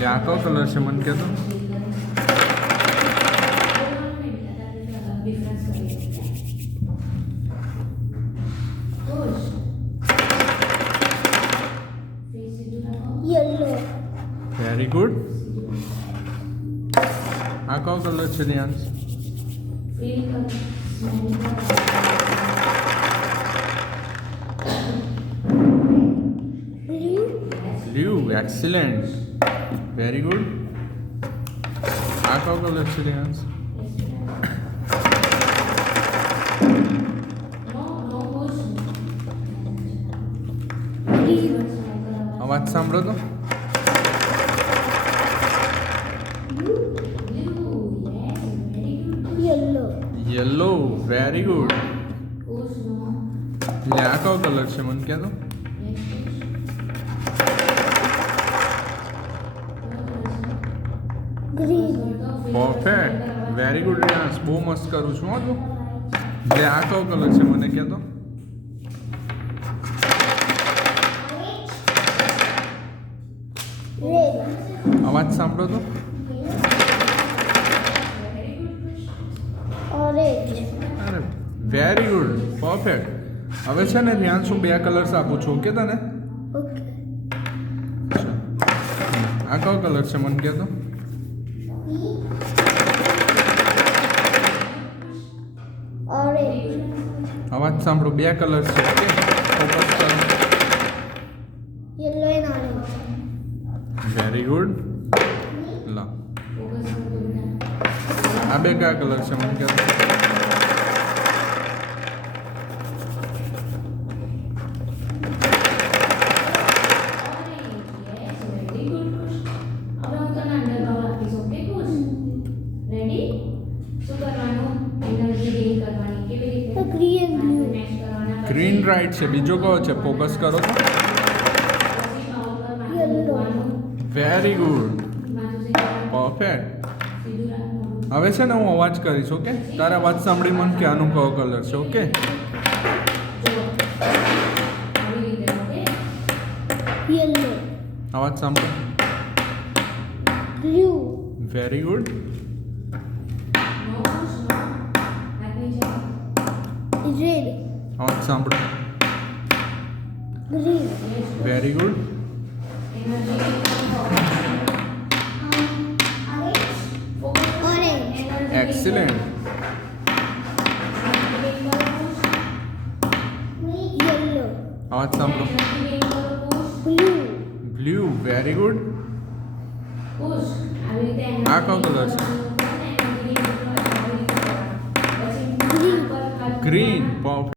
એટલે આ કયો કલર છે મને કહેતો? યલો. Very good. આ કયો કલર છે Riyansh? Blue. Excellent. Very good. આ કયો કલર છે રિયાંશ? અવાજ સાંભળો તો. યલો. યલો. Very good. એટલે આ કયો કલર છે મને કહેતો? Green. Perfect. Very good Riyansh. બહુ મસ્ત કરું છું હો તું. એટલે આ કયો કલર છે મને કહેતો? રેડ. અવાજ સાંભળો તો. ઓરેન્જ. અરે વેરી ગુડ. પરફેક્ટ. હવે છે ને રિયાંશ હું 2 કલર્સ આપું છું ઓકે તને? ઓકે. આ કયો કલર છે મને કહેતો? ઓરેન્જ. અવાજ સાંભળો. 2 કલર્સ છે ઓકે? ફોકસ કરો. Yellow and orange. Very good. લા આ 2 કયા કલર છે મને કહેતો? તો ગ્રીન બ્લુ. ગ્રીન રાઈટ છે. બીજો કયો છે? ફોકસ કરો તો. યલો. Very good. પરફેક્ટ. હવે છે ને હું અવાજ કરીશ ઓકે? તારે અવાજ સાંભળી મને કે આનું કયો કલર છે ઓકે? યલો. અવાજ સાંભળો. બ્લુ. Very good. રેડ. અવાજ સાંભળો. Green. Very good. Orange. Excellent. Yellow. અવાજ સાંભળો. બ્લુ. બ્લુ. Very good. આ કયો કલર છે? ગ્રીન. ગ્રીન. પરફેક્ટ.